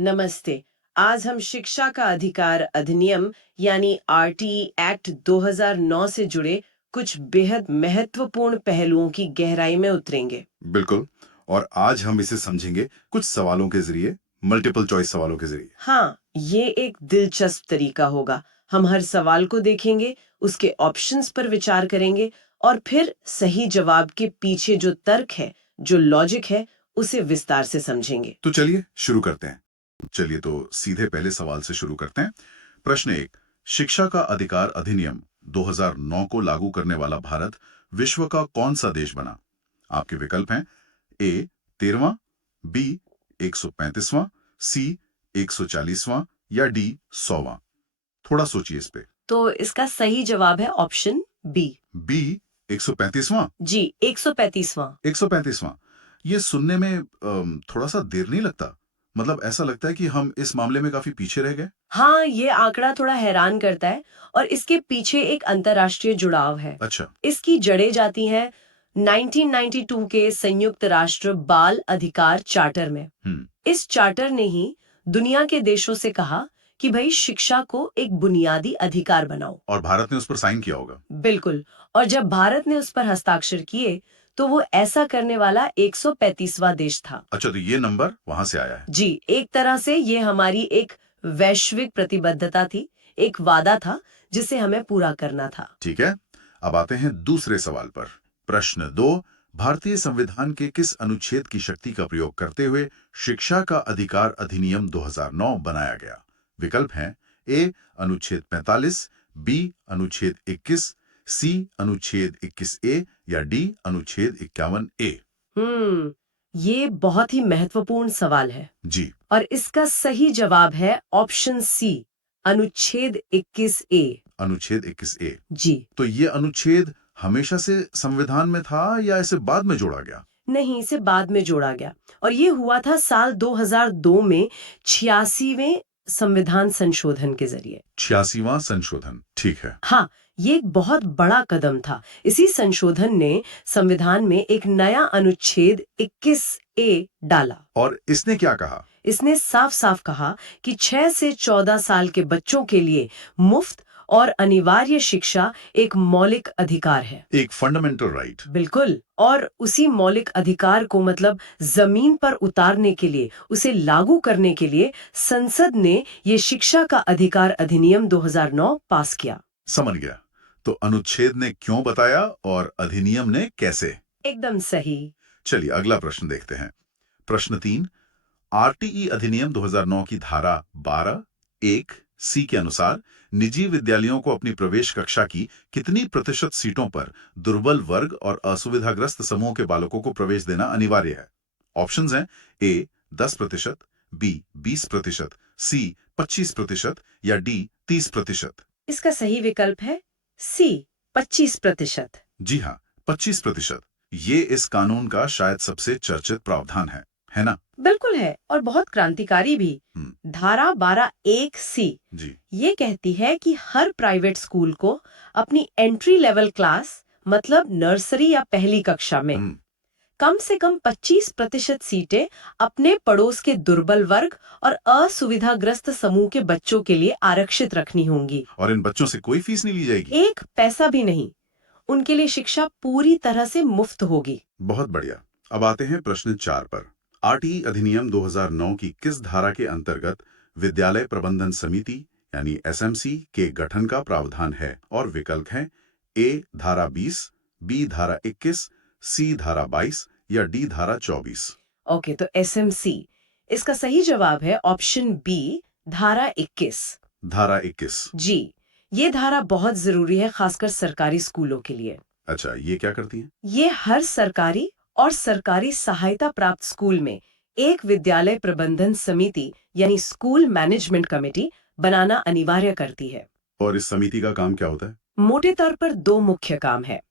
नमस्ते। आज हम शिक्षा का अधिकार अधिनियम यानी आरटीई एक्ट 2009 से जुड़े कुछ बेहद महत्वपूर्ण पहलुओं की गहराई में उतरेंगे। बिल्कुल। और आज हम इसे समझेंगे कुछ सवालों के जरिए, मल्टीपल चॉइस सवालों के जरिए। हाँ, ये एक दिलचस्प तरीका होगा। हम हर सवाल को देखेंगे, उसके ऑप्शंस पर विचार करेंगे और फिर सही जवाब के पीछे जो तर्क है, जो लॉजिक है, उसे विस्तार से समझेंगे। तो चलिए शुरू करते हैं। चलिए तो सीधे पहले सवाल से शुरू करते हैं। प्रश्न 1। शिक्षा का अधिकार अधिनियम 2009 को लागू करने वाला भारत विश्व का कौन सा देश बना? आपके विकल्प हैं ए 13वां, बी 135वां, सी 140वां या डी 100वां। थोड़ा सोचिए इस पे। तो इसका सही जवाब है ऑप्शन बी। बी 135वां। जी, 135वां। 135वां। ये सुनने में थोड़ा सा देर नहीं लगता? मतलब ऐसा लगता है कि हम इस मामले में काफी पीछे रह गए। हाँ, ये आंकड़ा थोड़ा हैरान करता है और इसके पीछे एक अंतर्राष्ट्रीय जुड़ाव है। अच्छा। इसकी जड़ें जाती हैं 1992 के संयुक्त राष्ट्र बाल अधिकार चार्टर में। हम्म। इस चार्टर ने ही दुनिया के देशों से कहा कि भाई शिक्षा को एक बुनियादी अधिकार बनाओ। और भारत ने उस पर साइन किया होगा। बिल्कुल। और जब भारत ने उस पर हस्ताक्षर किए, तो वो ऐसा करने वाला 135वां देश था। अच्छा, तो ये नंबर वहां से आया है। जी, एक तरह से ये हमारी एक वैश्विक प्रतिबद्धता थी, एक वादा था जिसे हमें पूरा करना था। ठीक है। अब आते हैं दूसरे सवाल पर। प्रश्न 2। भारतीय संविधान के किस अनुच्छेद की शक्ति का प्रयोग करते हुए शिक्षा का अधिकार अधिनियम 2009 बनाया गया? विकल्प हैं ए अनुच्छेद 45, बी अनुच्छेद 21, सी अनुच्छेद 21A या डी अनुच्छेद 51A। ये बहुत ही महत्वपूर्ण सवाल है जी। और इसका सही जवाब है ऑप्शन सी, अनुच्छेद 21A। अनुच्छेद 21A। जी, तो ये अनुच्छेद हमेशा से संविधान में था या इसे बाद में जोड़ा गया? नहीं, इसे बाद में जोड़ा गया और ये हुआ था साल 2002 में 86वें संविधान संशोधन के जरिए। 86वां संशोधन। ठीक है। हाँ, ये एक बहुत बड़ा कदम था। इसी संशोधन ने संविधान में एक नया अनुच्छेद 21A डाला। और इसने क्या कहा? इसने साफ-साफ कहा कि 6 से 14 साल के बच्चों के लिए मुफ्त और अनिवार्य शिक्षा एक मौलिक अधिकार है। एक फंडामेंटल राइट। बिल्कुल। और उसी मौलिक अधिकार को मतलब जमीन पर उतारने के लिए, उसे लागू करने के लिए संसद ने ये शिक्षा का अधिकार अधिनियम 2009 पास किया। समझ गया। तो अनुच्छेद ने क्यों बताया और अधिनियम ने कैसे? एकदम सही। चलिए अगला प्रश्न देखते हैं। प्रश्न 3। आरटीई अधिनियम 2009 की धारा 12(1) सी के अनुसार निजी विद्यालयों को अपनी प्रवेश कक्षा की कितनी प्रतिशत सीटों पर दुर्बल वर्ग और असुविधाग्रस्त समूह के बालकों को प्रवेश देना अनिवार्य है? ऑप्शंस हैं ए 10%, बी 20%, सी 25% या डी 30%। इसका सही विकल्प है सी, 25%। जी हाँ, 25%। ये इस कानून का शायद सबसे चर्चित प्रावधान है ना? बिल्कुल है और बहुत क्रांतिकारी भी। हम्म। धारा 12(1) सी जी। ये कहती है कि हर प्राइवेट स्कूल को अपनी एंट्री लेवल क्लास मतलब नर्सरी या पहली कक्षा में हम्म। कम से कम 25% सीटें अपने पड़ोस के दुर्बल वर्ग और असुविधाग्रस्त समूह के बच्चों के लिए आरक्षित रखनी होंगी। और इन बच्चों से कोई फीस नहीं ली जाएगी? एक पैसा भी नहीं। उनके लिए शिक्षा पूरी तरह से मुफ्त होगी। बहुत बढ़िया। अब आते हैं प्रश्न 4 पर। आरटीई अधिनियम 2009 की किस धारा के अंतर्गत विद्यालय प्रबंधन समिति यानी एसएमसी के गठन का प्रावधान है? और विकल्प हैं ए धारा 20, बी धारा 21, सी धारा 22 या डी धारा 24। ओके, तो एसएमसी इसका सही जवाब है ऑप्शन बी, धारा 21। धारा 21। जी, ये धारा बहुत जरूरी है खासकर सरकारी स्कूलों के लिए। अच्छा, ये क्या करती है? ये हर सरकारी और सरकारी सहायता प्राप्त स्कूल में एक विद्यालय प्रबंधन समिति यानी स्कूल मैनेजमेंट कमेटी बनाना अनिवार्य करती है। और इस समिति का काम क्या होता है? मोटे तौर पर दो मुख्य काम है।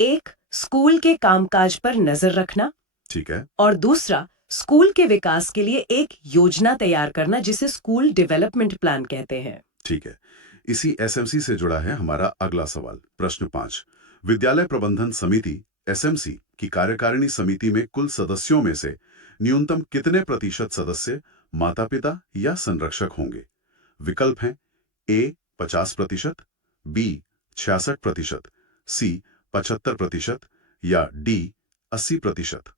एक, स्कूल के कामकाज पर नजर रखना ठीक है। और दूसरा, स्कूल के विकास के लिए एक योजना तैयार करना जिसे स्कूल डेवलपमेंट प्लान कहते हैं। ठीक है। इसी एसएमसी से जुड़ा है हमारा अगला सवाल। प्रश्न 5। विद्यालय प्रबंधन समिति एसएमसी की कार्यकारिणी समिति में कुल सदस्यों में से न्यूनतम कितने प्रतिशत सदस्य माता-पिता या संरक्षक होंगे? विकल्प हैं ए 50%, बी 66%, सी 75% या डी 80%।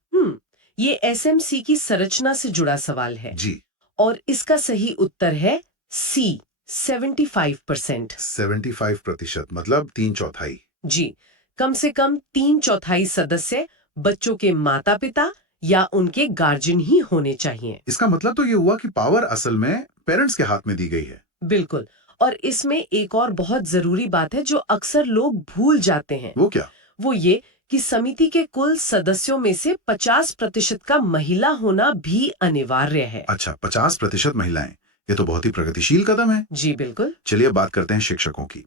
ये एसएमसी की संरचना से जुड़ा सवाल है जी, और इसका सही उत्तर है सी 75%। 75% मतलब 3/4। जी, कम से कम 3/4 सदस्य बच्चों के माता पिता या उनके गार्जियन ही होने चाहिए। इसका मतलब तो ये हुआ कि पावर असल में पेरेंट्स के हाथ में दी गई है। बिल्कुल। और इसमें एक और बहुत जरूरी बात है जो अक्सर लोग भूल जाते हैं। वो क्या? वो ये कि समिति के कुल सदस्यों में से 50% का महिला होना भी अनिवार्य है। अच्छा, 50% महिलाएं। ये तो बहुत ही प्रगतिशील कदम है। जी बिल्कुल। चलिए बात करते हैं शिक्षकों की।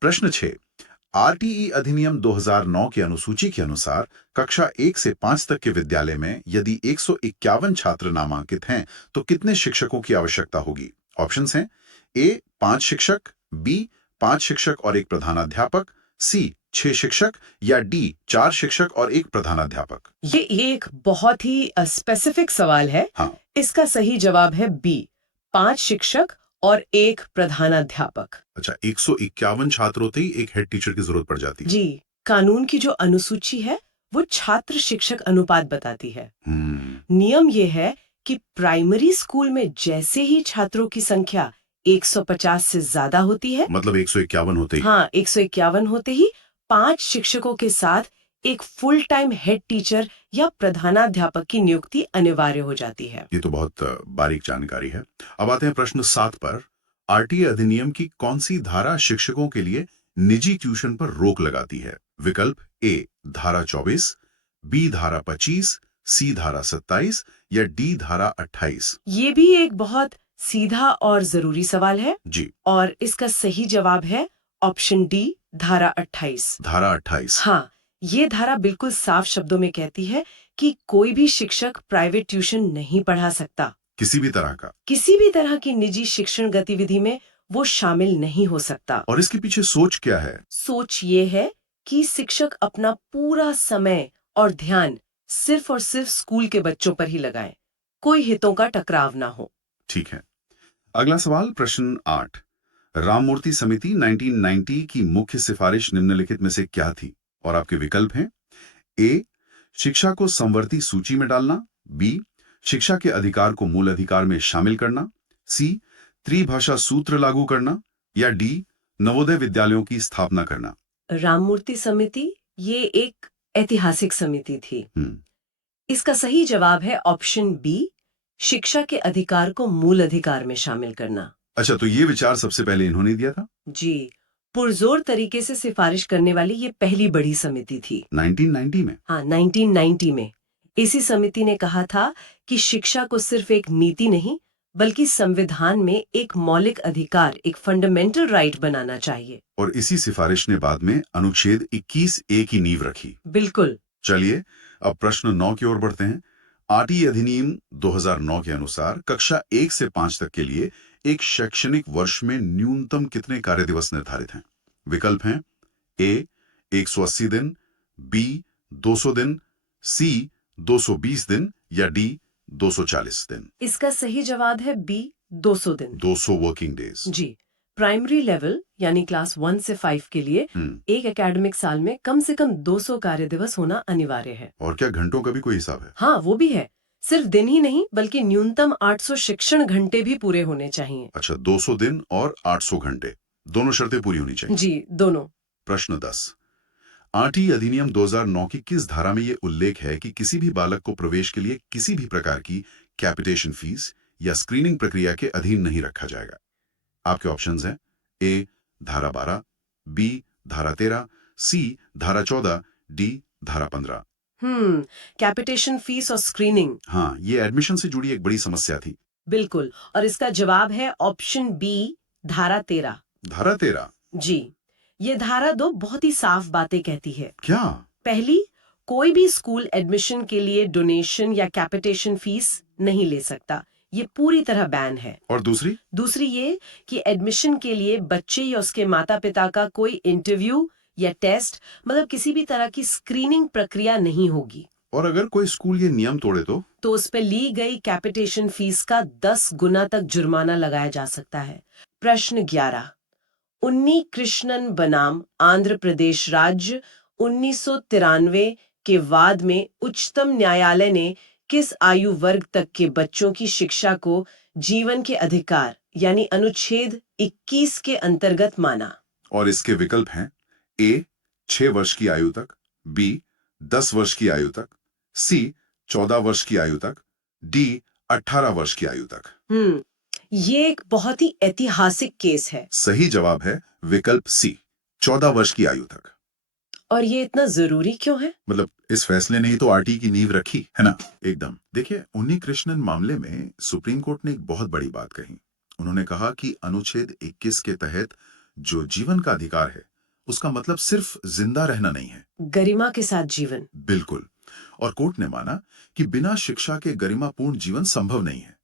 प्रश्न 6। आरटीई अधिनियम 2009 की अनुसूची के अनुसार कक्षा 1 से 5 तक के विद्यालय में यदि 151 छात्र नामांकित हैं तो कितने शिक्षकों की आवश्यकता होगी? ऑप्शंस हैं ए 5 शिक्षक, बी 5 शिक्षक और एक प्रधानाध्यापक, सी 6 शिक्षक या डी 4 शिक्षक और एक प्रधानाध्यापक। ये एक बहुत ही स्पेसिफिक सवाल है। हाँ, इसका सही जवाब है बी 5 शिक्षक और एक प्रधानाध्यापक। अच्छा, 151 छात्र होते ही एक हेड टीचर की जरूरत पड़ जाती है। जी, कानून की जो अनुसूची है वो छात्र शिक्षक अनुपात बताती है। नियम ये है कि प्राइमरी स्कूल में जैसे ही छात्रों की संख्या 150 से ज्यादा होती है, मतलब 151 होते ही। हाँ 151 होते ही 5 शिक्षकों के साथ एक फुल टाइम हेड टीचर या प्रधानाध्यापक की नियुक्ति अनिवार्य हो जाती है। ये तो बहुत बारीक जानकारी है। अब आते हैं प्रश्न 7 पर। आरटीई अधिनियम की कौन सी धारा शिक्षकों के लिए निजी ट्यूशन पर रोक लगाती है? विकल्प ए धारा 24, बी धारा 25, सी धारा 27 या डी धारा 28। ये भी एक बहुत सीधा और जरूरी सवाल है जी, और इसका सही जवाब है ऑप्शन डी धारा 28। धारा 28। हाँ, ये धारा बिल्कुल साफ शब्दों में कहती है कि कोई भी शिक्षक प्राइवेट ट्यूशन नहीं पढ़ा सकता। किसी भी तरह का। किसी भी तरह की निजी शिक्षण गतिविधि में वो शामिल नहीं हो सकता। और इसके पीछे सोच क्या है? सोच ये है कि शिक्षक अपना पूरा समय और ध्यान सिर्फ और सिर्फ स्कूल के बच्चों पर ही लगाए, कोई हितों का टकराव ना हो। ठीक है। अगला सवाल प्रश्न 8। राममूर्ति समिति 1990 की मुख्य सिफारिश निम्नलिखित में से क्या थी? और आपके विकल्प हैं ए शिक्षा को समवर्ती सूची में डालना, बी शिक्षा के अधिकार को मूल अधिकार में शामिल करना, सी त्रिभाषा सूत्र लागू करना या डी नवोदय विद्यालयों की स्थापना करना। राममूर्ति समिति ये एक ऐतिहासिक समिति थी। हम्म, इसका सही जवाब है ऑप्शन बी शिक्षा के अधिकार को मूल अधिकार में शामिल करना। अच्छा, तो ये विचार सबसे पहले इन्होंने दिया था जी, पुरजोर तरीके से सिफारिश करने वाली ये पहली बड़ी समिति थी। 1990 में। हाँ, 1990 में इसी समिति ने कहा था कि शिक्षा को सिर्फ एक नीति नहीं बल्कि संविधान में एक मौलिक अधिकार, एक फंडामेंटल राइट बनाना चाहिए। और इसी सिफारिश ने बाद में अनुच्छेद 21A की नींव रखी। बिल्कुल। चलिए अब प्रश्न 9 की ओर बढ़ते हैं। आरटीई अधिनियम 2009 के अनुसार कक्षा 1 से 5 तक के लिए एक शैक्षणिक वर्ष में न्यूनतम कितने कार्य दिवस निर्धारित हैं? विकल्प हैं ए 180 दिन, बी 200 दिन, सी 220 दिन या डी 240 दिन। इसका सही जवाब है बी 200 दिन। 200 वर्किंग डेज। जी, प्राइमरी लेवल यानी क्लास 1 से 5 के लिए एक एकेडमिक साल में कम से कम 200 कार्य दिवस होना अनिवार्य है। और क्या घंटों का भी कोई हिसाब है? हाँ, वो भी है। सिर्फ दिन ही नहीं बल्कि न्यूनतम 800 शिक्षण घंटे भी पूरे होने चाहिए। अच्छा, 200 दिन और 800 घंटे, दोनों शर्तें पूरी होनी चाहिए। जी, दोनों। प्रश्न 10। आरटीई अधिनियम 2009 की किस धारा में यह उल्लेख है कि किसी भी बालक को प्रवेश के लिए किसी भी प्रकार की कैपिटेशन फीस या स्क्रीनिंग प्रक्रिया के अधीन नहीं रखा जाएगा? आपके ऑप्शंस हैं ए धारा 12, बी धारा 13, सी धारा 14, डी धारा 15। कैपिटेशन फीस और स्क्रीनिंग। हाँ, ये एडमिशन से जुड़ी एक बड़ी समस्या थी। बिल्कुल, और इसका जवाब है ऑप्शन बी धारा 13। धारा 13? जी, ये धारा 2 बहुत ही साफ बातें कहती है। क्या? पहली, कोई भी स्कूल एडमिशन के लिए डोनेशन या कैपिटेशन फीस नहीं ले सकता, ये पूरी तरह बैन है। और दूसरी? दूसरी ये कि एडमिशन के लिए बच्चे या उसके माता पिता का कोई इंटरव्यू या टेस्ट मतलब किसी भी तरह की स्क्रीनिंग प्रक्रिया नहीं होगी। और अगर कोई स्कूल ये नियम तोड़े तो उस पर ली गई कैपिटेशन फीस का 10 गुना तक जुर्माना लगाया जा सकता है। प्रश्न 11। उन्नी कृष्णन बनाम आंध्र प्रदेश राज्य 1993 के वाद में उच्चतम न्यायालय ने किस आयु वर्ग तक के बच्चों की शिक्षा को जीवन के अधिकार यानी अनुच्छेद 21 के अंतर्गत माना? और इसके विकल्प हैं ए 6 वर्ष की आयु तक, बी 10 वर्ष की आयु तक, सी 14 वर्ष की आयु तक, डी 18 वर्ष की आयु तक। ये एक बहुत ही ऐतिहासिक केस है। सही जवाब है विकल्प सी 14 वर्ष की आयु तक। और ये इतना जरूरी क्यों है? मतलब इस फैसले ने ही तो आरटी की नींव रखी है ना। एकदम। देखिए, उन्नी कृष्णन मामले में सुप्रीम कोर्ट ने एक बहुत बड़ी बात कही। उन्होंने कहा कि अनुच्छेद 21 के तहत जो जीवन का अधिकार है उसका मतलब सिर्फ जिंदा रहना नहीं है, गरिमा के साथ जीवन। बिल्कुल। और कोर्ट ने माना कि बिना शिक्षा के गरिमापूर्ण जीवन संभव नहीं है,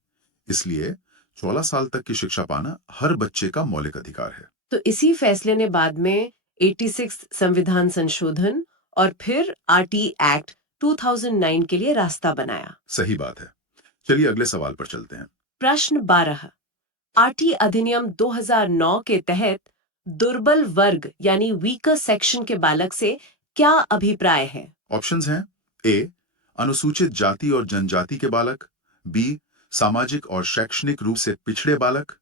इसलिए 16 साल तक की शिक्षा पाना हर बच्चे का मौलिक अधिकार है। तो इसी फैसले ने बाद में 86 संविधान संशोधन और फिर आरटी एक्ट 2009 के लिए रास्ता बनाया। सही बात है। चलिए अगले सवाल पर चलते हैं। प्रश्न 12। आरटी अधिनियम 2009 के तहत दुर्बल वर्ग यानी वीकर सेक्शन के बालक से क्या अभिप्राय है? ऑप्शंस हैं ए अनुसूचित जाति और जनजाति के बालक, बी सामाजिक और शैक्षणिक रूप से पिछड़े बालक,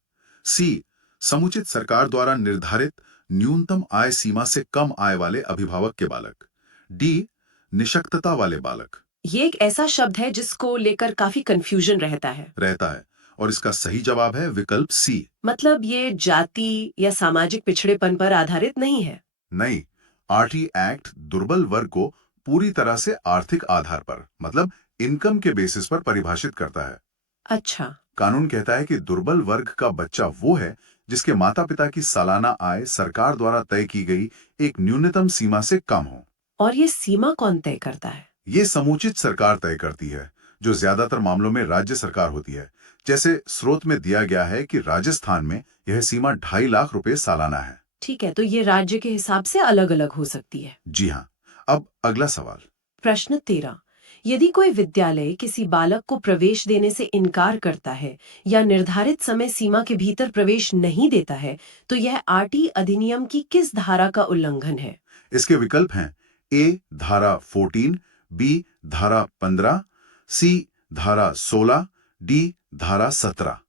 सी समुचित सरकार द्वारा निर्धारित न्यूनतम आय सीमा से कम आय वाले अभिभावक के बालक, डी निशक्तता वाले बालक। ये एक ऐसा शब्द है जिसको लेकर काफी कंफ्यूजन रहता है और इसका सही जवाब है विकल्प सी। मतलब ये जाति या सामाजिक पिछड़ेपन पर आधारित नहीं है। नहीं, आरटी एक्ट दुर्बल वर्ग को पूरी तरह से आर्थिक आधार पर, मतलब इनकम के बेसिस पर परिभाषित करता है। अच्छा। कानून कहता है कि दुर्बल वर्ग का बच्चा वो है जिसके माता पिता की सालाना आय सरकार द्वारा तय की गई एक न्यूनतम सीमा से कम हो। और ये सीमा कौन तय करता है? ये समुचित सरकार तय करती है, जो ज्यादातर मामलों में राज्य सरकार होती है। जैसे स्रोत में दिया गया है कि राजस्थान में यह सीमा 2.5 लाख रुपए सालाना है। ठीक है, तो ये राज्य के हिसाब से अलग अलग हो सकती है। जी हाँ। अब अगला सवाल। प्रश्न 13। यदि कोई विद्यालय किसी बालक को प्रवेश देने से इनकार करता है या निर्धारित समय सीमा के भीतर प्रवेश नहीं देता है, तो यह आरटी अधिनियम की किस धारा का उल्लंघन है? इसके विकल्प हैं ए धारा 14, बी धारा 15, सी धारा 16, डी धारा 17।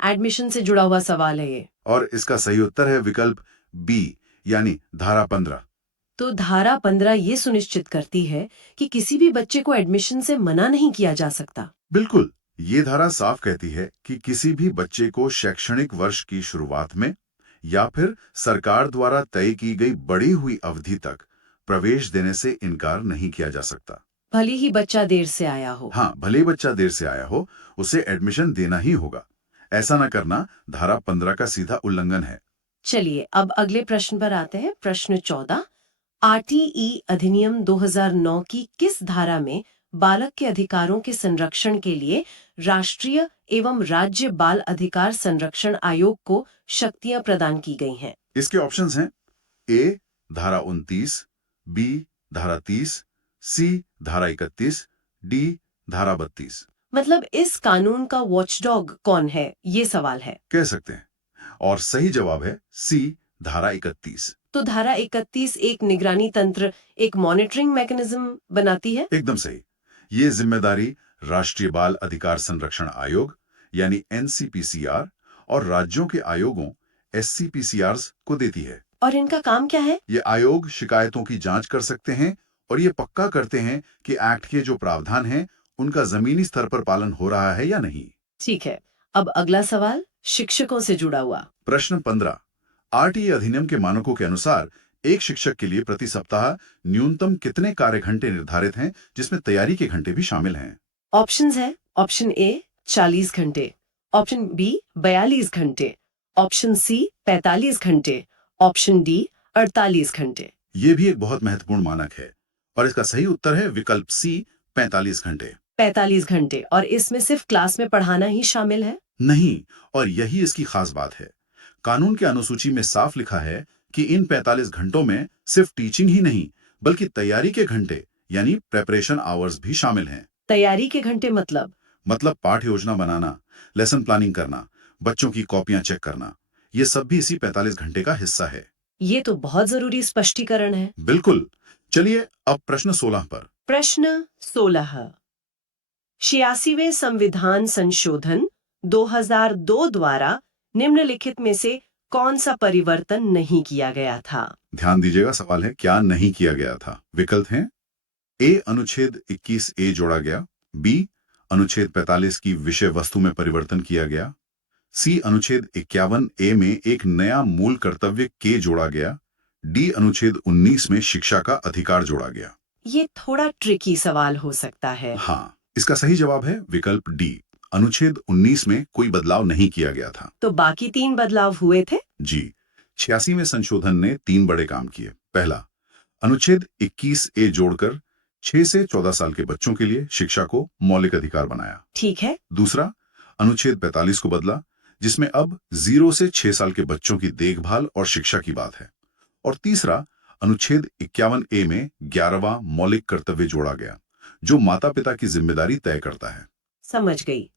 एडमिशन से जुड़ा हुआ सवाल है ये। और इसका सही उत्तर है विकल्प बी यानी धारा 15। तो धारा 15 ये सुनिश्चित करती है कि किसी भी बच्चे को एडमिशन से मना नहीं किया जा सकता। बिल्कुल। ये धारा साफ कहती है कि किसी भी बच्चे को शैक्षणिक वर्ष की शुरुआत में या फिर सरकार द्वारा तय की गई बढ़ी हुई अवधि तक प्रवेश देने से इनकार नहीं किया जा सकता। भले ही बच्चा देर से आया हो। हाँ, भले ही बच्चा देर से आया हो, उसे एडमिशन देना ही होगा। ऐसा न करना धारा 15 का सीधा उल्लंघन है। चलिए अब अगले प्रश्न पर आते हैं। प्रश्न 14। आरटीई अधिनियम 2009 की किस धारा में बालक के अधिकारों के संरक्षण के लिए राष्ट्रीय एवं राज्य बाल अधिकार संरक्षण आयोग को शक्तियां प्रदान की गई हैं? इसके ऑप्शंस हैं ए धारा 29, बी धारा 30, सी धारा 31, डी धारा 32। मतलब इस कानून का वॉचडॉग कौन है, ये सवाल है। कह सकते हैं। और सही जवाब है सी धारा 31। तो धारा 31 एक निगरानी तंत्र, एक मॉनिटरिंग मैकेनिज्म बनाती है। एकदम सही। ये जिम्मेदारी राष्ट्रीय बाल अधिकार संरक्षण आयोग यानी एनसीपीसीआर और राज्यों के आयोगों एससीपीसीआर्स को देती है। और इनका काम क्या है? ये आयोग शिकायतों की जांच कर सकते हैं और ये पक्का करते हैं कि एक्ट के जो प्रावधान हैं उनका जमीनी स्तर पर पालन हो रहा है या नहीं। ठीक है। अब अगला सवाल शिक्षकों से जुड़ा हुआ। प्रश्न 15। आरटीई अधिनियम के मानकों के अनुसार एक शिक्षक के लिए प्रति सप्ताह न्यूनतम कितने कार्य घंटे निर्धारित हैं, जिसमें तैयारी के घंटे भी शामिल हैं? ऑप्शंस है। ऑप्शन ए 40 घंटे, ऑप्शन बी 42 घंटे, ऑप्शन सी 45 घंटे, ऑप्शन डी 48 घंटे। ये भी एक बहुत महत्वपूर्ण मानक है और इसका सही उत्तर है विकल्प सी 45 घंटे। 45 घंटे। और इसमें सिर्फ क्लास में पढ़ाना ही शामिल है? नहीं, और यही इसकी खास बात है। कानून के अनुसूची में साफ लिखा है कि इन 45 घंटों में सिर्फ टीचिंग ही नहीं बल्कि तैयारी के घंटे यानी प्रेपरेशन आवर्स भी शामिल हैं। तैयारी के घंटे मतलब पाठ योजना बनाना, लेसन प्लानिंग करना, बच्चों की कॉपियां चेक करना, ये सब भी इसी 45 घंटे का हिस्सा है। ये तो बहुत जरूरी स्पष्टीकरण है। बिल्कुल। चलिए अब प्रश्न 16 पर। प्रश्न 16। 86वें संविधान संशोधन 2002 द्वारा निम्नलिखित में से कौन सा परिवर्तन नहीं किया गया था? ध्यान दीजिएगा, सवाल है क्या नहीं किया गया था। विकल्प हैं ए अनुच्छेद 21 ए जोड़ा गया, बी अनुच्छेद 45 की विषय वस्तु में परिवर्तन किया गया, सी अनुच्छेद 51 ए में एक नया मूल कर्तव्य के जोड़ा गया, डी अनुच्छेद 19 में शिक्षा का अधिकार जोड़ा गया। ये थोड़ा ट्रिकी सवाल हो सकता है। हाँ, इसका सही जवाब है विकल्प डी, अनुच्छेद 19 में कोई बदलाव नहीं किया गया था। तो बाकी 3 बदलाव हुए थे? जी, 86वें संशोधन ने 3 बड़े काम किए। पहला, अनुच्छेद 21 ए जोड़कर 6 से 14 साल के बच्चों के लिए शिक्षा को मौलिक अधिकार बनाया। ठीक है। दूसरा, अनुच्छेद 45 को बदला, जिसमें अब 0 से 6 साल के बच्चों की देखभाल और शिक्षा की बात है। और तीसरा, अनुच्छेद 51 ए में 11वां मौलिक कर्तव्य जोड़ा गया, जो माता पिता की जिम्मेदारी तय करता है। समझ गई।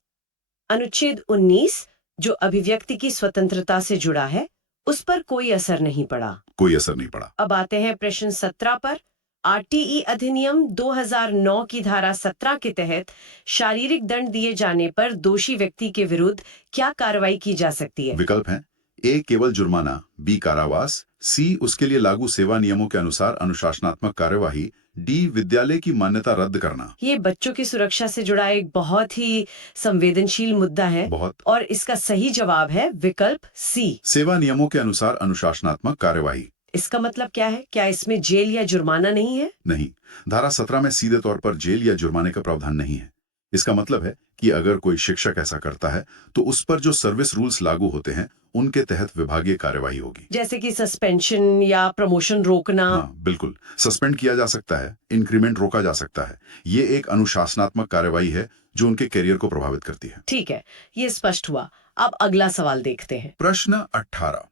अनुच्छेद 19 जो अभिव्यक्ति की स्वतंत्रता से जुड़ा है, उस पर कोई असर नहीं पड़ा। कोई असर नहीं पड़ा। अब आते हैं प्रश्न 17 पर। आरटीई अधिनियम 2009 की धारा 17 के तहत शारीरिक दंड दिए जाने पर दोषी व्यक्ति के विरुद्ध क्या कार्रवाई की जा सकती है? विकल्प हैं ए केवल जुर्माना, बी कारावास, सी उसके लिए लागू सेवा नियमों के अनुसार अनुशासनात्मक कार्यवाही, डी विद्यालय की मान्यता रद्द करना। ये बच्चों की सुरक्षा से जुड़ा एक बहुत ही संवेदनशील मुद्दा है बहुत। और इसका सही जवाब है विकल्प सी। सेवा नियमों के अनुसार अनुशासनात्मक कार्यवाही। इसका मतलब क्या है? क्या इसमें जेल या जुर्माना नहीं है? नहीं, धारा 17 में सीधे तौर पर जेल या जुर्माने का प्रावधान नहीं है। इसका मतलब है कि अगर कोई शिक्षक ऐसा करता है तो उस पर जो सर्विस रूल्स लागू होते हैं उनके तहत विभागीय कार्यवाही होगी। जैसे कि सस्पेंशन या प्रमोशन रोकना। हाँ, बिल्कुल। सस्पेंड किया जा सकता है, इंक्रीमेंट रोका जा सकता है। ये एक अनुशासनात्मक कार्यवाही है जो उनके करियर को प्रभावित करती है। ठीक है, ये स्पष्ट हुआ। अब अगला सवाल देखते हैं। प्रश्न 18।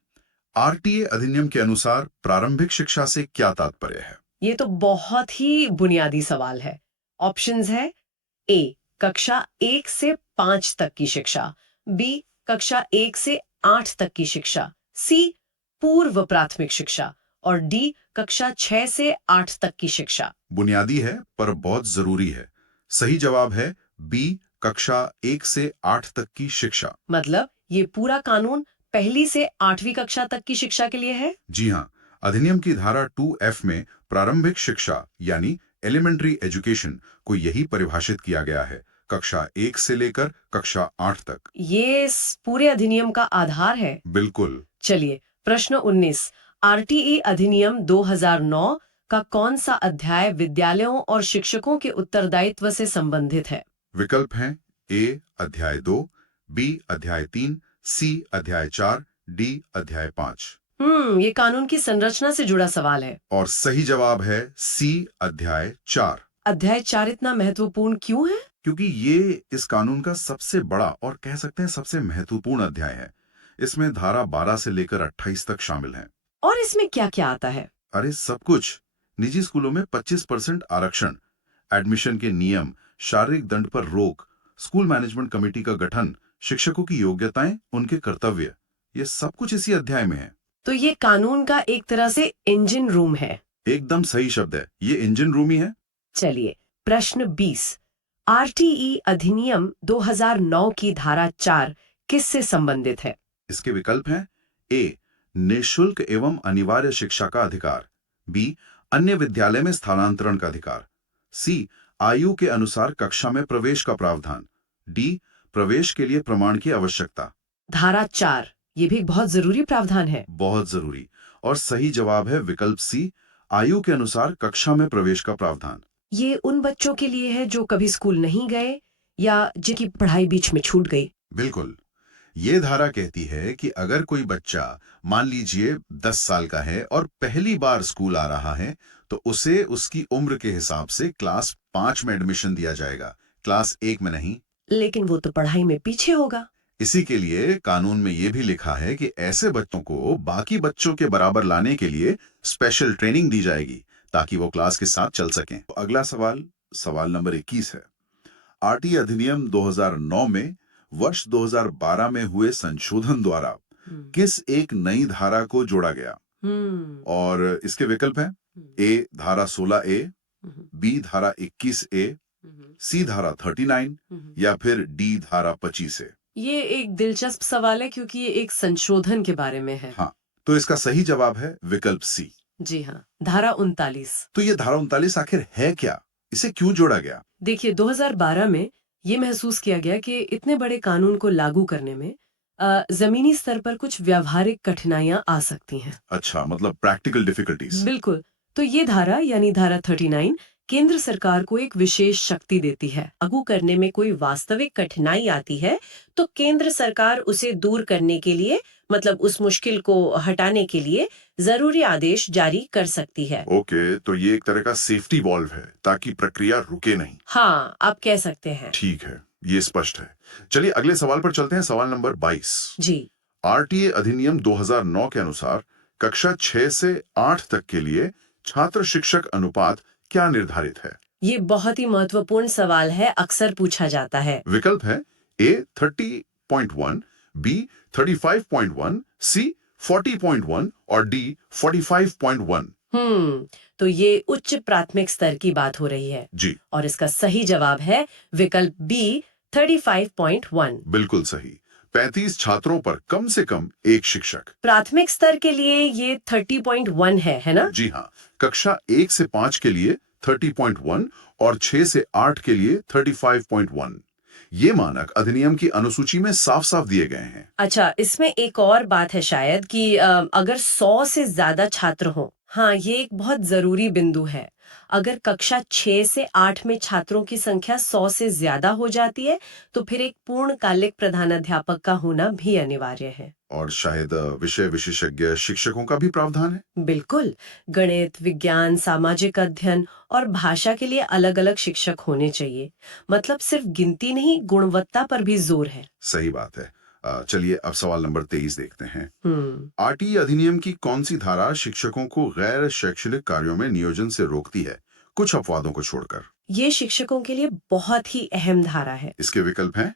आरटीए अधिनियम के अनुसार प्रारंभिक शिक्षा से क्या तात्पर्य है? ये तो बहुत ही बुनियादी सवाल है। ऑप्शंस है ए कक्षा 1 से 5 तक की शिक्षा, बी कक्षा 1 से 8 तक की शिक्षा, सी पूर्व प्राथमिक शिक्षा और डी कक्षा 6 से 8 तक की शिक्षा। बुनियादी है पर बहुत जरूरी है। सही जवाब है बी, कक्षा 1 से 8 तक की शिक्षा। मतलब ये पूरा कानून 1ली से 8वीं कक्षा तक की शिक्षा के लिए है? जी हाँ, अधिनियम की धारा 2F में प्रारंभिक शिक्षा यानी एलिमेंट्री एजुकेशन को यही परिभाषित किया गया है, कक्षा 1 से लेकर कक्षा 8 तक। ये इस पूरे अधिनियम का आधार है। बिल्कुल। चलिए, प्रश्न 19। आरटीई अधिनियम 2009 का कौन सा अध्याय विद्यालयों और शिक्षकों के उत्तरदायित्व से संबंधित है? विकल्प हैं ए अध्याय 2, बी अध्याय 3, सी अध्याय 4, डी अध्याय 5। ये कानून की संरचना से जुड़ा सवाल है। और सही जवाब है सी अध्याय 4। अध्याय 4 इतना महत्वपूर्ण क्यों है? क्योंकि ये इस कानून का सबसे बड़ा और कह सकते हैं सबसे महत्वपूर्ण अध्याय है। इसमें धारा 12 से लेकर 28 तक शामिल हैं। और इसमें क्या क्या आता है? अरे सब कुछ। निजी स्कूलों में 25% आरक्षण, एडमिशन के नियम, शारीरिक दंड पर रोक, स्कूल मैनेजमेंट कमेटी का गठन, शिक्षकों की योग्यताएं, उनके कर्तव्य, ये सब कुछ इसी अध्याय में है। तो ये कानून का एक तरह से इंजन रूम है। एकदम सही शब्द है, ये इंजन रूम ही है। चलिए, प्रश्न 20। आरटीई अधिनियम 2009 की धारा 4 किससे संबंधित है? इसके विकल्प हैं ए निःशुल्क एवं अनिवार्य शिक्षा का अधिकार, बी अन्य विद्यालय में स्थानांतरण का अधिकार, सी आयु के अनुसार कक्षा में प्रवेश का प्रावधान, डी प्रवेश के लिए प्रमाण की आवश्यकता। धारा 4 ये भी एक बहुत जरूरी प्रावधान है। बहुत जरूरी। और सही जवाब है विकल्प सी, आयु के अनुसार कक्षा में प्रवेश का प्रावधान। ये उन बच्चों के लिए है जो कभी स्कूल नहीं गए या जिनकी पढ़ाई बीच में छूट गई। बिल्कुल। ये धारा कहती है कि अगर कोई बच्चा मान लीजिए 10 साल का है और पहली बार स्कूल आ रहा है तो उसे उसकी उम्र के हिसाब से क्लास 5 में एडमिशन दिया जाएगा, क्लास 1 में नहीं। लेकिन वो तो पढ़ाई में पीछे होगा। इसी के लिए कानून में यह भी लिखा है कि ऐसे बच्चों को बाकी बच्चों के बराबर लाने के लिए स्पेशल ट्रेनिंग दी जाएगी ताकि वो क्लास के साथ चल सकें। अगला सवाल, सवाल नंबर 21 है। आरटीई अधिनियम 2009 में वर्ष 2012 में हुए संशोधन द्वारा किस एक नई धारा को जोड़ा गया? और इसके विकल्प हैं ए धारा 16A, बी धारा 21A, सी धारा 39 या फिर डी धारा 25A। ये एक दिलचस्प सवाल है क्योंकि ये एक संशोधन के बारे में है। हाँ, तो इसका सही जवाब है विकल्प सी। जी हाँ, धारा 39। तो ये धारा 39 आखिर है क्या? इसे क्यों जोड़ा गया? देखिए 2012 में ये महसूस किया गया कि इतने बड़े कानून को लागू करने में जमीनी स्तर पर कुछ व्यावहारिक कठिनाइयां आ सकती हैं। अच्छा, मतलब प्रैक्टिकल डिफिकल्टीज। बिल्कुल। तो ये धारा यानी धारा 39 केंद्र सरकार को एक विशेष शक्ति देती है। लागू करने में कोई वास्तविक कठिनाई आती है तो केंद्र सरकार उसे दूर करने के लिए, मतलब उस मुश्किल को हटाने के लिए जरूरी आदेश जारी कर सकती है। ओके, तो ये एक तरह का सेफ्टी वॉल्व है ताकि प्रक्रिया रुके नहीं। हाँ, आप कह सकते हैं। ठीक है, ये स्पष्ट है। चलिए अगले सवाल पर चलते हैं। सवाल नंबर 22। जी। आरटीए अधिनियम 2009 के अनुसार कक्षा 6 से 8 तक के लिए छात्र शिक्षक अनुपात क्या निर्धारित है? ये बहुत ही महत्वपूर्ण सवाल है, अक्सर पूछा जाता है। विकल्प है ए 30.1, बी 35.1, सी 40.1 और डी 45.1। तो ये उच्च प्राथमिक स्तर की बात हो रही है। जी, और इसका सही जवाब है विकल्प बी 35.1। बिल्कुल सही। 35 छात्रों पर कम से कम एक शिक्षक। प्राथमिक स्तर के लिए ये 30.1 है ना? जी हाँ, कक्षा 1 से 5 के लिए 30.1 और 6 से 8 के लिए 35.1। ये मानक अधिनियम की अनुसूची में साफ साफ दिए गए हैं। अच्छा, इसमें एक और बात है शायद कि अगर 100 से ज्यादा छात्र हों, हाँ ये एक बहुत जरूरी बिंदु है। अगर कक्षा 6 से 8 में छात्रों की संख्या 100 से ज्यादा हो जाती है तो फिर एक पूर्णकालिक प्रधानाध्यापक का होना भी अनिवार्य है। और शायद विषय विशेषज्ञ शिक्षकों का भी प्रावधान है। बिल्कुल। गणित, विज्ञान, सामाजिक अध्ययन और भाषा के लिए अलग-अलग शिक्षक होने चाहिए। मतलब सिर्फ गिनती नहीं, गुणवत्ता पर भी जोर है। सही बात है। चलिए अब सवाल नंबर 23 देखते हैं। हम्म आरटीई अधिनियम की कौन सी धारा शिक्षकों को गैर शैक्षणिक कार्यों में नियोजन से रोकती है, कुछ अपवादों को छोड़कर? ये शिक्षकों के लिए बहुत ही अहम धारा है। इसके विकल्प हैं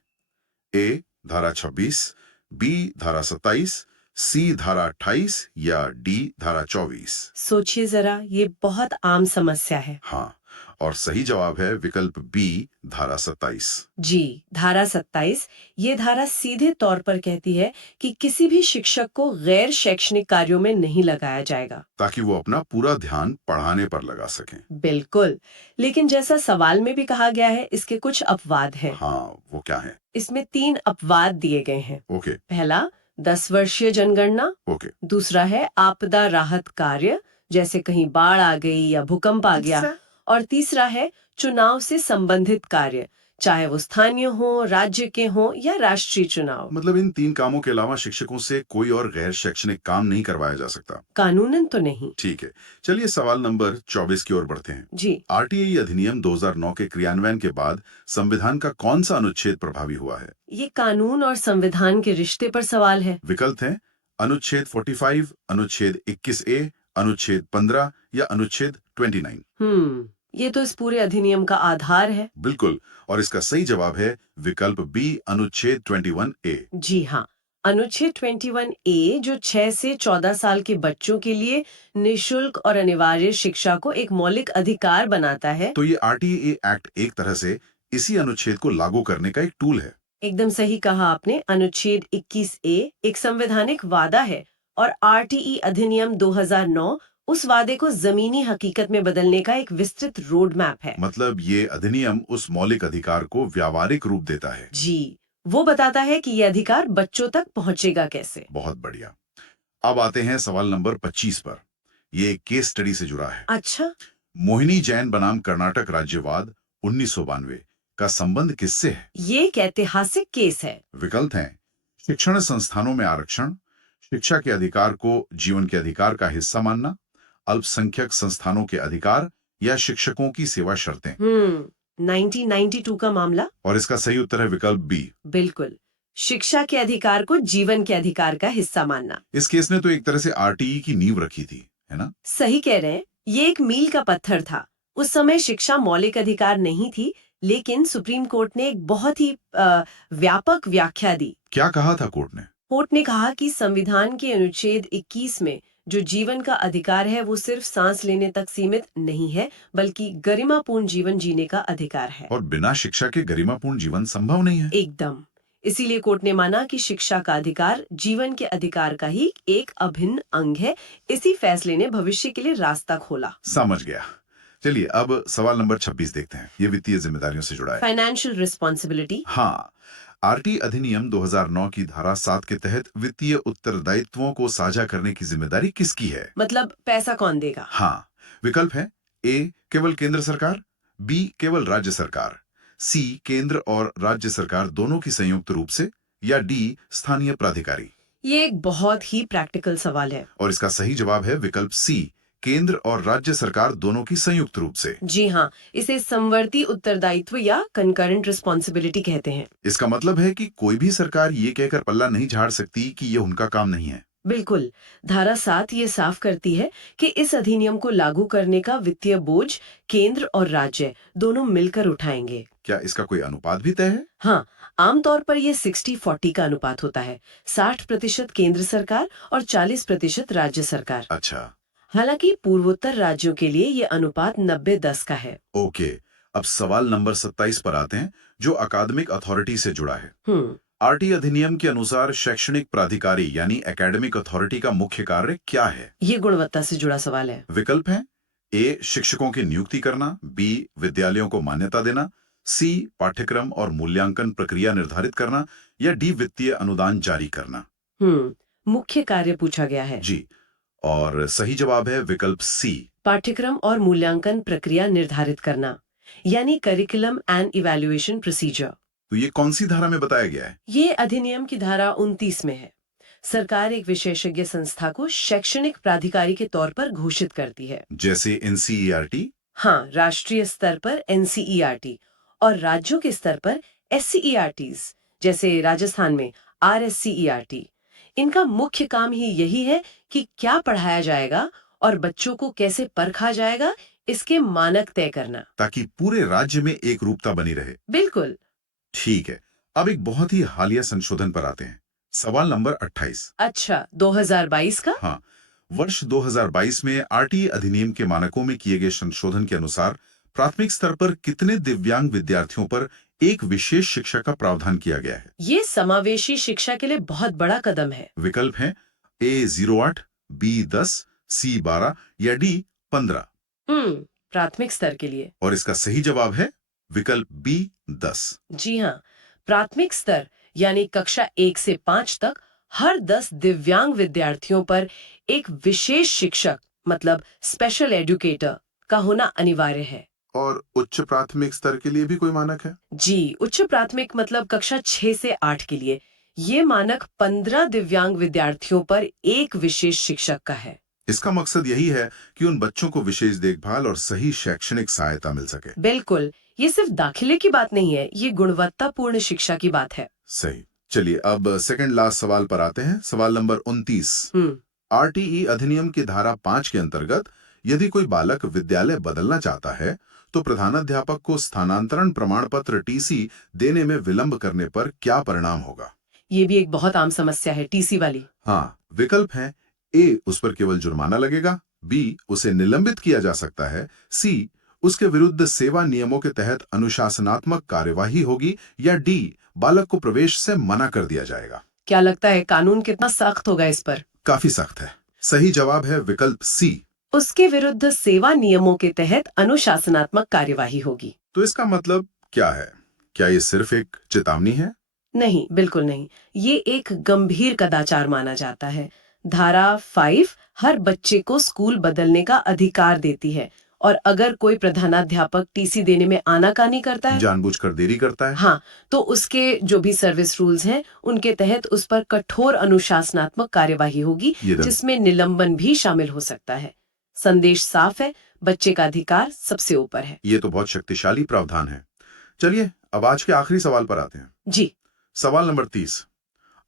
ए धारा 26, बी धारा 27, सी धारा 28 या डी धारा 24। सोचिए जरा, ये बहुत आम समस्या है। हाँ, और सही जवाब है विकल्प बी धारा 27। जी, धारा 27। ये धारा सीधे तौर पर कहती है कि किसी भी शिक्षक को गैर शैक्षणिक कार्यों में नहीं लगाया जाएगा। ताकि वो अपना पूरा ध्यान पढ़ाने पर लगा सकें। बिल्कुल। लेकिन जैसा सवाल में भी कहा गया है, इसके कुछ अपवाद हैं। हाँ, वो क्या है? इसमें 3 अपवाद दिए गए हैं। ओके, पहला, 10 वर्षीय जनगणना। ओके। दूसरा है आपदा राहत कार्य, जैसे कहीं बाढ़ आ गई या भूकंप आ गया। और तीसरा है चुनाव से संबंधित कार्य, चाहे वो स्थानीय हो, राज्य के हो या राष्ट्रीय चुनाव। मतलब इन 3 कामों के अलावा शिक्षकों से कोई और गैर शैक्षणिक काम नहीं करवाया जा सकता। कानूनन तो नहीं। ठीक है, चलिए सवाल नंबर 24 की ओर बढ़ते हैं। जी। आरटीई अधिनियम 2009 के क्रियान्वयन के बाद संविधान का कौन सा अनुच्छेद प्रभावी हुआ है? ये कानून और संविधान के रिश्ते पर सवाल है। विकल्प हैं अनुच्छेद 45, अनुच्छेद 21A, अनुच्छेद 15 या अनुच्छेद 29। ये तो इस पूरे अधिनियम का आधार है। बिल्कुल, और इसका सही जवाब है विकल्प बी अनुच्छेद 21A। जी हाँ, अनुच्छेद 21A जो 6 से 14 साल के बच्चों के लिए निशुल्क और अनिवार्य शिक्षा को एक मौलिक अधिकार बनाता है। तो ये आरटीई एक्ट एक तरह से इसी अनुच्छेद को लागू करने का एक टूल है। एकदम सही कहा आपने। अनुच्छेद 21A एक संवैधानिक वादा है और आरटीई अधिनियम 2009 उस वादे को जमीनी हकीकत में बदलने का एक विस्तृत रोड मैप है। मतलब ये अधिनियम उस मौलिक अधिकार को व्यावहारिक रूप देता है। जी, वो बताता है कि ये अधिकार बच्चों तक पहुंचेगा कैसे। बहुत बढ़िया। अब आते हैं सवाल नंबर 25 पर। ये एक केस स्टडी से जुड़ा है। अच्छा। मोहिनी जैन बनाम कर्नाटक राज्यवाद 1992 का संबंध किससे है? ये एक ऐतिहासिक केस है। विकल्प हैं शिक्षण संस्थानों में आरक्षण, शिक्षा के अधिकार को जीवन के अधिकार का हिस्सा मानना, अल्पसंख्यक संस्थानों के अधिकार या शिक्षकों की सेवा शर्तें। 1992 का मामला। और इसका सही उत्तर है विकल्प बी। बिल्कुल, शिक्षा के अधिकार को जीवन के अधिकार का हिस्सा मानना। इस केस ने तो एक तरह से आरटीई की नींव रखी थी, है ना? सही कह रहे हैं। ये एक मील का पत्थर था। उस समय शिक्षा मौलिक अधिकार नहीं थी, लेकिन सुप्रीम कोर्ट ने एक बहुत ही व्यापक व्याख्या दी। क्या कहा था कोर्ट ने? कोर्ट ने कहा कि संविधान के अनुच्छेद 21 में जो जीवन का अधिकार है वो सिर्फ सांस लेने तक सीमित नहीं है, बल्कि गरिमापूर्ण जीवन जीने का अधिकार है। और बिना शिक्षा के गरिमापूर्ण जीवन संभव नहीं है। एकदम। इसीलिए कोर्ट ने माना कि शिक्षा का अधिकार जीवन के अधिकार का ही एक अभिन्न अंग है। इसी फैसले ने भविष्य के लिए रास्ता खोला। समझ गया। चलिए अब सवाल नंबर 26 देखते हैं। ये वित्तीय जिम्मेदारियों से जुड़ा है। Financial responsibility. हाँ, आरटी अधिनियम 2009 की धारा 7 के तहत वित्तीय उत्तरदायित्वों को साझा करने की जिम्मेदारी किसकी है? मतलब पैसा कौन देगा? हाँ, विकल्प है ए केवल केंद्र सरकार, बी केवल राज्य सरकार, सी केंद्र और राज्य सरकार दोनों की संयुक्त रूप से, या डी स्थानीय प्राधिकारी। ये एक बहुत ही प्रैक्टिकल सवाल है। और इसका सही जवाब है विकल्प सी, केंद्र और राज्य सरकार दोनों की संयुक्त रूप से। जी हाँ, इसे समवर्ती उत्तरदायित्व या कंकरेंट रिस्पॉन्सिबिलिटी कहते हैं। इसका मतलब है कि कोई भी सरकार ये कहकर पल्ला नहीं झाड़ सकती कि ये उनका काम नहीं है। बिल्कुल। धारा 7 ये साफ करती है कि इस अधिनियम को लागू करने का वित्तीय बोझ केंद्र और राज्य दोनों मिलकर उठाएंगे। क्या इसका कोई अनुपात भी तय है? हाँ, आमतौर पर ये 60-40 का अनुपात होता है। 60% केंद्र सरकार और 40% राज्य सरकार। अच्छा, हालांकि पूर्वोत्तर राज्यों के लिए ये अनुपात 90-10 का है। ओके। अब सवाल नंबर 27 पर आते हैं, जो अकादमिक अथॉरिटी से जुड़ा है। आरटी अधिनियम के अनुसार शैक्षणिक प्राधिकारी यानी एकेडमिक अथॉरिटी का मुख्य कार्य क्या है? ये गुणवत्ता से जुड़ा सवाल है। विकल्प हैं ए शिक्षकों की नियुक्ति करना, बी विद्यालयों को मान्यता देना, सी पाठ्यक्रम और मूल्यांकन प्रक्रिया निर्धारित करना, या डी वित्तीय अनुदान जारी करना। मुख्य कार्य पूछा गया है। जी, और सही जवाब है विकल्प सी। पाठ्यक्रम और मूल्यांकन प्रक्रिया निर्धारित करना, यानी करिकुलम एंड इवैल्यूएशन प्रोसीजर। तो ये कौन सी धारा में बताया गया है? ये अधिनियम की धारा 29 में है। सरकार एक विशेषज्ञ संस्था को शैक्षणिक प्राधिकारी के तौर पर घोषित करती है। जैसे एनसीईआरटी? हाँ, राष्ट्रीय स्तर पर एनसीईआरटी और राज्यों के स्तर पर एससीईआरटीज, जैसे राजस्थान में आरएससीईआरटी। इनका मुख्य काम ही यही है कि क्या पढ़ाया जाएगा और बच्चों को कैसे परखा जाएगा, इसके मानक तय करना। ताकि पूरे राज्य में एक रूपता बनी रहे। बिल्कुल। ठीक है, अब एक बहुत ही हालिया संशोधन पर आते हैं। सवाल नंबर 28। अच्छा, 2022 का? हाँ, वर्ष 2022 में आरटी अधिनियम के मानकों में किए गए संशोधन के अनुसार प्राथमिक स्तर पर कितने दिव्यांग विद्यार्थियों पर एक विशेष शिक्षा का प्रावधान किया गया है? ये समावेशी शिक्षा के लिए बहुत बड़ा कदम है। विकल्प हैं ए 08, बी 10, सी 12 या डी 15। प्राथमिक स्तर के लिए। और इसका सही जवाब है विकल्प बी 10। जी हाँ, प्राथमिक स्तर यानी कक्षा 1 से 5 तक हर 10 दिव्यांग विद्यार्थियों पर एक विशेष शिक्षक मतलब स्पेशल एजुकेटर का होना अनिवार्य है। और उच्च प्राथमिक स्तर के लिए भी कोई मानक है? जी, उच्च प्राथमिक मतलब कक्षा 6 से 8 के लिए ये मानक 15 दिव्यांग विद्यार्थियों पर एक विशेष शिक्षक का है। इसका मकसद यही है कि उन बच्चों को विशेष देखभाल और सही शैक्षणिक सहायता मिल सके। बिल्कुल, ये सिर्फ दाखिले की बात नहीं है, ये गुणवत्तापूर्ण शिक्षा की बात है। सही। चलिए अब सेकंड लास्ट सवाल पर आते हैं। सवाल नंबर 29। आरटीई अधिनियम की धारा 5 के अंतर्गत यदि कोई बालक विद्यालय बदलना चाहता है तो प्रधानाध्यापक को स्थानांतरण प्रमाण पत्र टीसी देने में विलंब करने पर क्या परिणाम होगा? ये भी एक बहुत आम समस्या है, टीसी वाली। हाँ, विकल्प है ए उस पर केवल जुर्माना लगेगा, बी उसे निलंबित किया जा सकता है, सी उसके विरुद्ध सेवा नियमों के तहत अनुशासनात्मक कार्यवाही होगी, या डी बालक को प्रवेश से मना कर दिया जाएगा। क्या लगता है कानून कितना सख्त होगा इस पर? काफी सख्त है। सही जवाब है विकल्प सी। उसके विरुद्ध सेवा नियमों के तहत अनुशासनात्मक कार्यवाही होगी। तो इसका मतलब क्या है? क्या ये सिर्फ एक चेतावनी है? नहीं, बिल्कुल नहीं। ये एक गंभीर कदाचार माना जाता है। धारा 5 हर बच्चे को स्कूल बदलने का अधिकार देती है और अगर कोई प्रधानाध्यापक टीसी देने में आनाकानी करता है, जानबूझकर देरी करता है, हाँ, तो उसके जो भी सर्विस रूल्स हैं उनके तहत उस पर कठोर अनुशासनात्मक कार्यवाही होगी, जिसमें निलंबन भी शामिल हो सकता है। संदेश साफ है, बच्चे का अधिकार सबसे ऊपर है। ये तो बहुत शक्तिशाली प्रावधान है। चलिए अब आज के आखिरी सवाल पर आते हैं। जी। सवाल नंबर 30।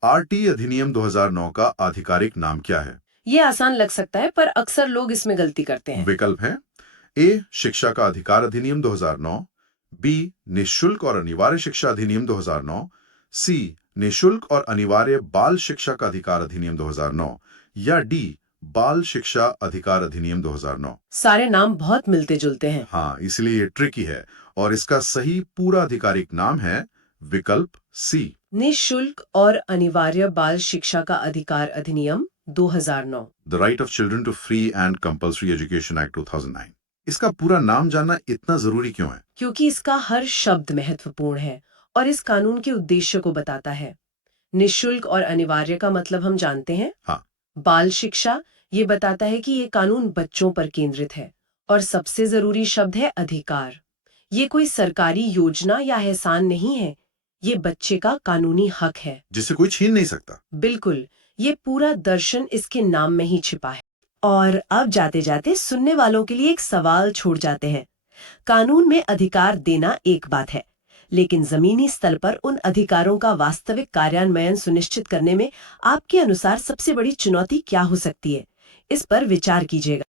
आरटी अधिनियम 2009 का आधिकारिक नाम क्या है? ये आसान लग सकता है, पर अक्सर लोग इसमें गलती करते हैं। विकल्प है ए शिक्षा का अधिकार अधिनियम 2009, बी निशुल्क और अनिवार्य शिक्षा अधिनियम 2009, सी निशुल्क और अनिवार्य बाल शिक्षा का अधिकार अधिनियम 2009 या डी बाल शिक्षा अधिकार अधिनियम 2009। सारे नाम बहुत मिलते जुलते हैं। हाँ, इसलिए ये ट्रिकी है और इसका सही पूरा आधिकारिक नाम है विकल्प सी। निःशुल्क और अनिवार्य बाल शिक्षा का अधिकार अधिनियम 2009। The right of children to free and compulsory education act 2009। इसका पूरा नाम जानना इतना जरूरी क्यों है? क्योंकि इसका हर शब्द महत्वपूर्ण है और इस कानून के उद्देश्य को बताता है। निःशुल्क और अनिवार्य का मतलब हम जानते हैं। हाँ। बाल शिक्षा ये बताता है कि ये कानून बच्चों पर केंद्रित है। और सबसे जरूरी शब्द है अधिकार। ये कोई सरकारी योजना या एहसान नहीं है, ये बच्चे का कानूनी हक है, जिसे कोई छीन नहीं सकता। बिल्कुल। ये पूरा दर्शन इसके नाम में ही छिपा है। और अब जाते जाते सुनने वालों के लिए एक सवाल छोड़ जाते हैं। कानून में अधिकार देना एक बात है, लेकिन जमीनी स्तर पर उन अधिकारों का वास्तविक कार्यान्वयन सुनिश्चित करने में आपके अनुसार सबसे बड़ी चुनौती क्या हो सकती है? इस पर विचार कीजिएगा।